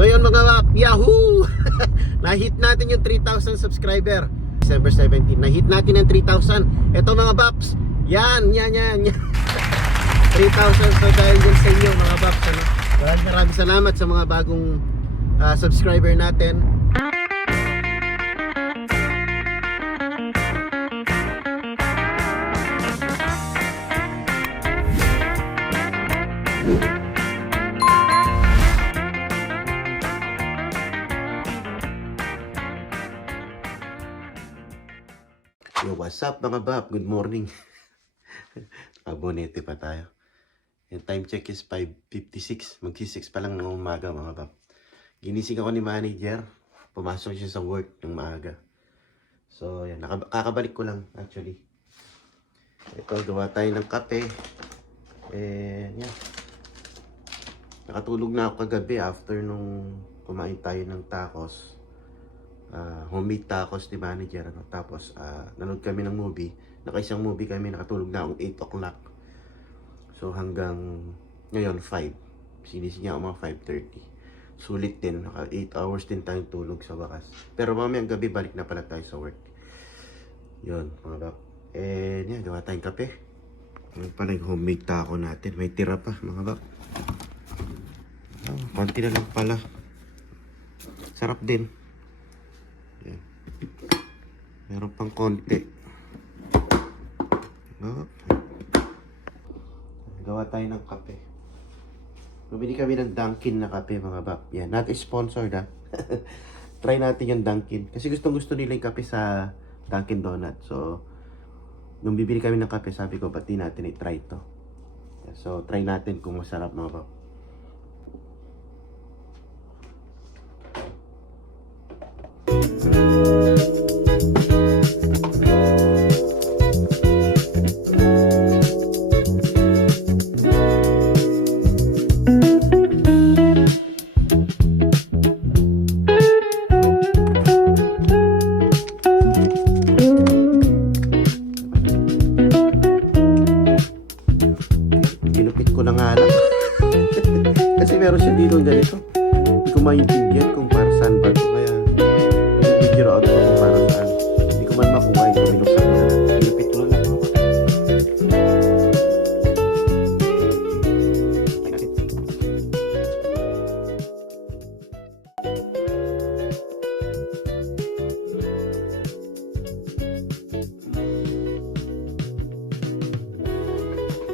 So yun mga bap, yahoo! Na-hit natin yung 3,000 subscriber December 17, na-hit natin yung 3,000. Ito mga baps, yan 3,000. So dahil dyan sa inyo mga baps, ano? Maraming salamat sa mga bagong subscriber natin. Yo, what's up mga bab? Good morning. Abonete pa tayo. Yung time check is 5:56. Magsi-6 pa lang ng umaga mga bab. Ginising ako ni manager. Pumasok siya sa work ng maaga. So yan, kakabalik ko lang actually. Ito, gawa tayo ng kape. Yan. Nakatulog na ako kagabi after nung kumain tayo ng tacos. Homemade tacos ni manager, ano? Tapos nanood kami ng movie. Nakaisang movie kami, nakatulog na akong 8 o'clock. So hanggang ngayon 5. Sinising niya ako mga 5:30. Sulit din, naka 8 hours din tayong tulog sa wakas. Pero mamayang gabi balik na pala tayo sa work. Yun mga bab. Yan, gawa tayong kape. Ano pala yung homemade taco natin, may tira pa mga bab. Konti na lang pala. Sarap din. Yan. Meron pang konti. Gawa tayo ng kape. Bumili kami ng Dunkin na kape mga bab. Yan, not sponsored ha. Try natin yung Dunkin. Kasi gusto nila yung kape sa Dunkin Donut. So, nung bibili kami ng kape, sabi ko, ba't di natin i-try ito. So, try natin kung masarap mga bab. Ginupit ko na nga lang. Kasi meron siya dito ganito. Hindi ko maintindihan kung para saan ba ito. Kaya i-figure out ko kung para saan. Hindi ko man makuha ito. Binuksan ko na lang. Ginupit ko na lang.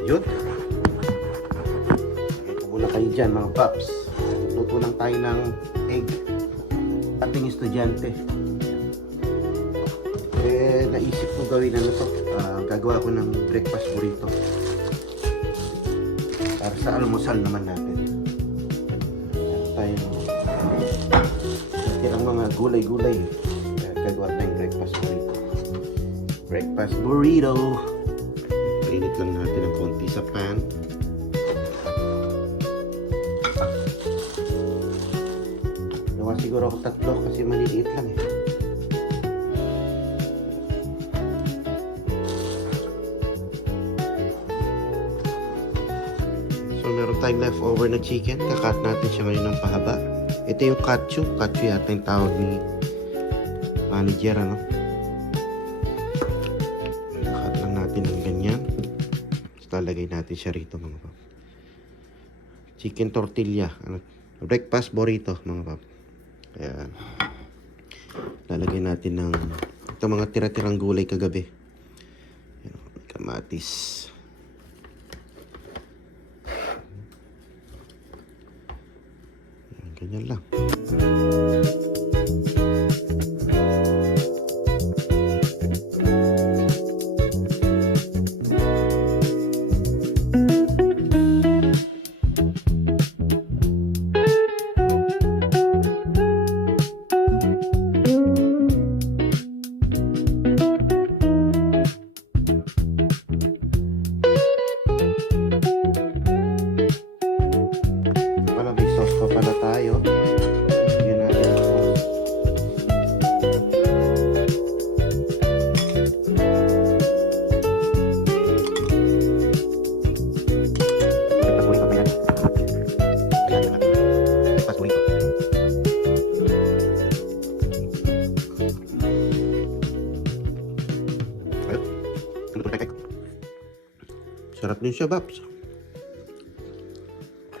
Yun. Muna kayo dyan mga paps. Luto lang tayo ng egg. Ating estudyante. Naisip ko gawin ano to. Gagawa ko ng breakfast burrito. Para sa almusal naman natin. Tayo tirang mga gulay-gulay. Gagawa tayong breakfast burrito. Breakfast burrito. Painit lang natin ng konti sa pan. Gawa siguro ako 3 kasi maliliit lang eh. So meron tayong leftover na chicken. Kakat natin siya ngayon ng pahaba. Ito yung katsu. Katsu yata yung tawag ni manager, ano? Kakat lang natin ng ganyan. Lalagay natin siya rito mga pap. Chicken tortilla, ano? Breakfast burrito mga pap. Ayan. Lalagay natin ng ito mga tira-tirang gulay kagabi. Ayan, kamatis. Ayan, ganyan lang. Sarap din siya, Babs.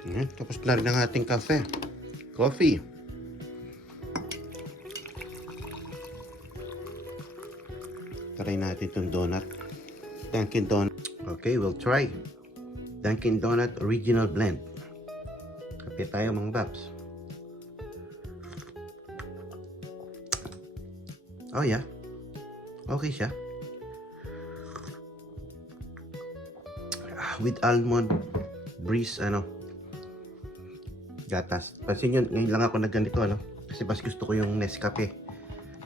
Ayan, tapos na rin ang ating kafe. Coffee. Try natin itong donut. Dunkin' Donut. Okay, we'll try. Dunkin' Donut Original Blend. Kape tayo mga Babs. Oh yeah. Okay siya. With almond breeze gatas. Pansin nyo, ngayon lang ako nagganito kasi mas gusto ko yung Nescafe.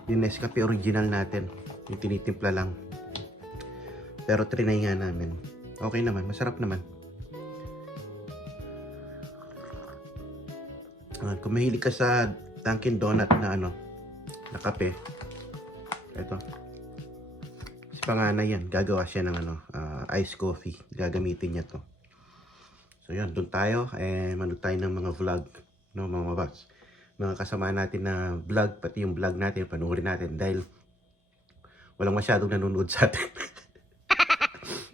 Yung Nescafe original natin. Yung tinitimpla lang. Pero trinay nga namin. Okay naman, masarap naman. Kung mahilig ka sa Dunkin' Donut na na kape, ito. Si panganay yan, gagawa siya ng iced coffee. Gagamitin niya to. So yun, doon tayo. Manood tayo ng mga vlog, no, mga boss. Mga kasama natin na vlog, pati yung vlog natin, panoorin natin dahil walang masyadong nanonood sa atin.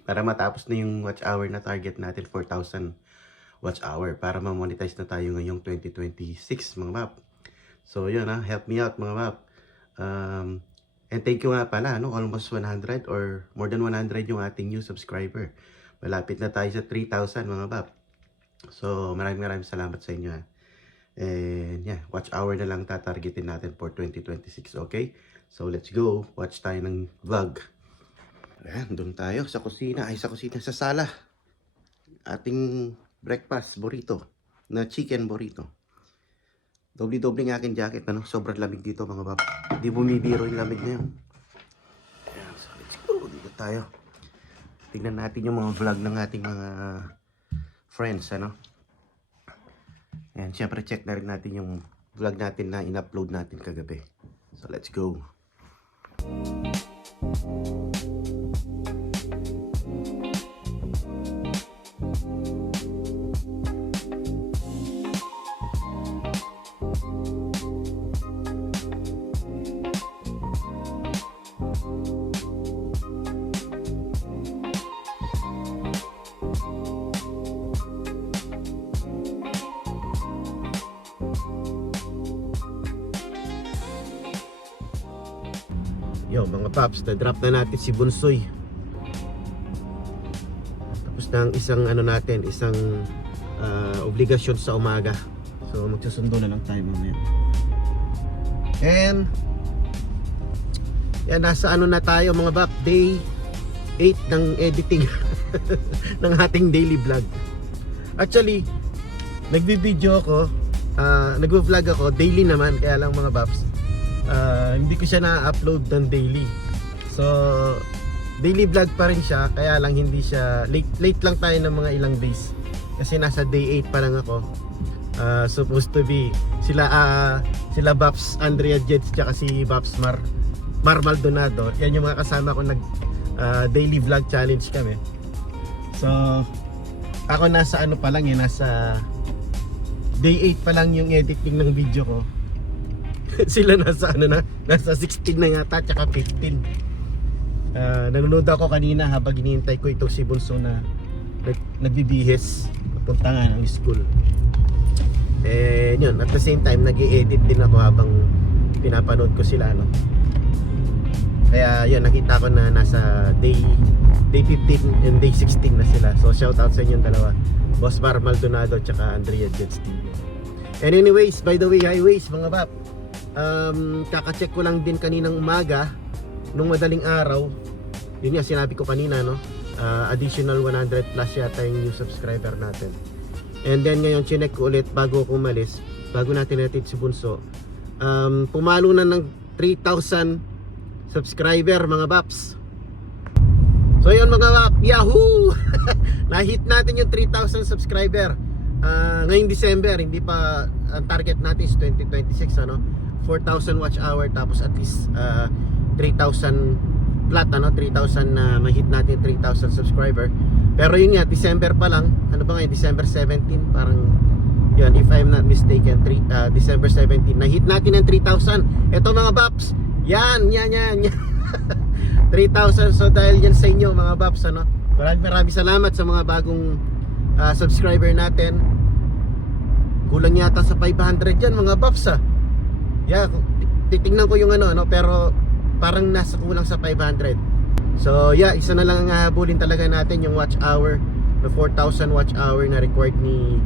Para matapos na yung watch hour na target natin, 4,000 watch hour. Para ma-monetize na tayo ngayong 2026, mga map. So yun help me out mga map. And thank you nga pala, almost 100 or more than 100 yung ating new subscriber. Malapit na tayo sa 3,000 mga bab. So maraming salamat sa inyo. And yeah, watch hour na lang tatargetin natin for 2026, okay? So let's go, watch tayo ng vlog. Ayan, doon tayo sa kusina, sa sala. Ating breakfast burrito, na chicken burrito. Doble-doble ng aking jacket, sobrang lamig dito mga bab. Hindi bumibiro yung lamig na yun. Ayan, so let's go, dito tayo. Tingnan natin yung mga vlog ng ating mga friends, Ayan, syempre check na rin natin yung vlog natin na in-upload natin kagabi. So let's go. Yo mga paps, na-drop na natin si Bunsoy. Tapos na ang isang obligasyon sa umaga. So magsusundo na lang tayo mamaya. And yan, nasa na tayo mga pap, day 8 ng editing ng ating daily vlog. Actually, nagbi-video ako, nagvo-vlog ako daily naman, kaya lang mga paps, hindi ko siya na-upload ng daily. So daily vlog pa rin siya, kaya lang hindi siya late lang tayo ng mga ilang days. Kasi nasa day 8 pa lang ako. Supposed to be sila Babs Andrea Jets tsaka si Babs Mar Maldonado. Yan yung mga kasama ko nag daily vlog challenge kami. So ako nasa pa lang nasa day 8 pa lang yung editing ng video ko. Sila nasa nasa 16 na yata tsaka 15. Nanonood ako kanina habang hinihintay ko itong si Bunso na nagbibihis papunta nga ng school. Yun, at the same time nag-i-edit din ako habang pinapanood ko sila Kaya yun, nakita ko na nasa day 15 and day 16 na sila. So shout out sa inyong dalawa, Boss Mar Maldonado tsaka Andrea Jets TV. And anyways, by the way, highways mga bap, kaka-check ko lang din kaninang umaga nung madaling araw. Yun nga sinabi ko kanina additional 100 plus yata yung new subscriber natin. And then ngayon chinek ko ulit bago ako umalis, bago natin si Bunso, pumalo na ng 3,000 subscriber mga baps. So yun mga bap, yahoo! Na-hit natin yung 3,000 subscriber ngayong December. Hindi pa, ang target natin is 2026 4,000 watch hour, tapos at least 3,000 flat 3,000 na ma-hit natin 3,000 subscriber. Pero yun nga, December pa lang, December 17 parang yun, if I'm not mistaken, December 17 na-hit natin ang 3,000. Ito mga baps, yan 3,000. So dahil yan sa inyo mga baps, Maraming salamat sa mga bagong subscriber natin. Kulang yata sa 500 yan mga Paps Yeah, titingnan ko yung ano, pero parang nasa kulang sa 500. So yeah, isa na lang ang hahabulin talaga natin, yung watch hour, the 4,000 watch hour na required ni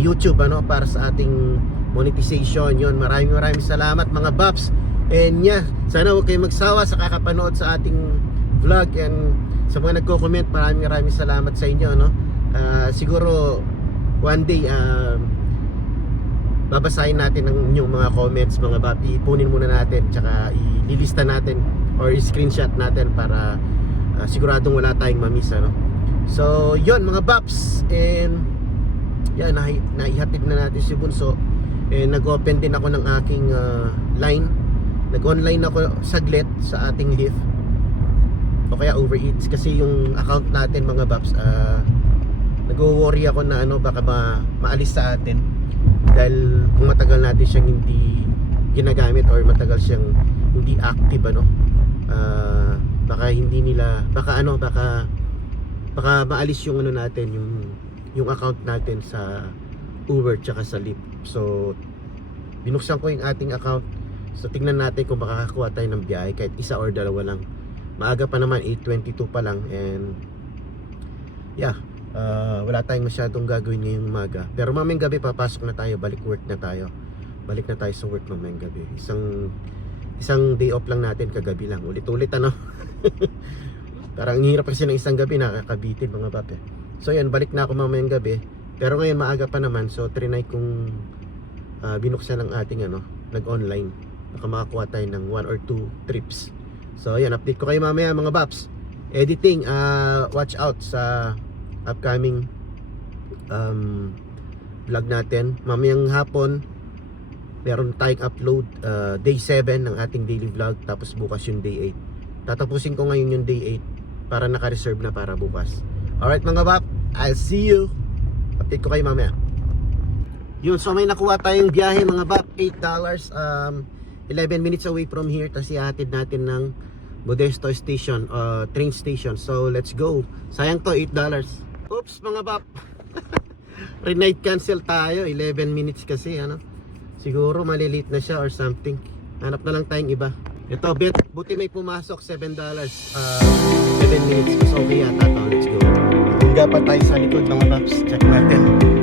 YouTube para sa ating monetization. Yun, maraming salamat mga Paps. And yeah, sana huwag kayong magsawa sa kakapanood sa ating vlog, and sa mga nagko-comment, maraming salamat sa inyo, siguro one day babasahin natin ang inyong mga comments mga Bap. Ipunin muna natin, tsaka ililista natin or i-screenshot natin para siguradong wala tayong mamiss, So yun mga Baps, and yan, naihatid na natin si Bunso, and nag-open din ako ng aking line. Nag-online ako saglit sa ating Lyft o kaya Uber Eats, kasi yung account natin mga Baps, nag-worry ako na baka maalis sa atin dahil kung matagal natin siyang hindi ginagamit or matagal siyang hindi active, baka hindi nila, baka maalis yung natin, yung account natin sa Uber tsaka sa Lyft. So binuksan ko yung ating account, so tingnan natin kung makakakuha tayo ng biyahe kahit isa or dalawa lang. Maaga pa naman, 8:22 pa lang, and yeah, wala tayong masyadong gagawin ngayong umaga. Pero mamayang gabi papasok na tayo, balik na tayo sa work mamayang gabi. Isang day off lang natin kagabi lang, ulit-ulit parang hirap kasi ng isang gabi, nakakabitin mga Bap. So yan, balik na ako mamayang gabi, pero ngayon maaga pa naman, so trinay kong binuksan ng ating nag-online, baka makakuha tayo ng 1 or 2 trips. So yan, update ko kayo mamaya mga Baps. Editing, watch out sa upcoming vlog natin. Mamayang hapon meron tayong upload, day 7 ng ating daily vlog, tapos bukas yung day 8. Tatapusin ko ngayon yung day 8 para naka-reserve na para bukas. Alright mga Bap, I'll see you. Update ko kayo mamaya. Yun, so may nakuha tayong biyahe mga Bap, $8, 11 minutes away from here, tapos ihatid natin ng Modesto Station, train station. So let's go. Sayang to, $8. Oops mga Bap. Re-night cancel tayo, 11 minutes kasi siguro malilate na siya or something. Hanap na lang tayong iba. Ito, buti may pumasok, $7, 7 minutes. So okay yata to, let's go. Hingga pa tayo sa likod mga Baps. Check natin.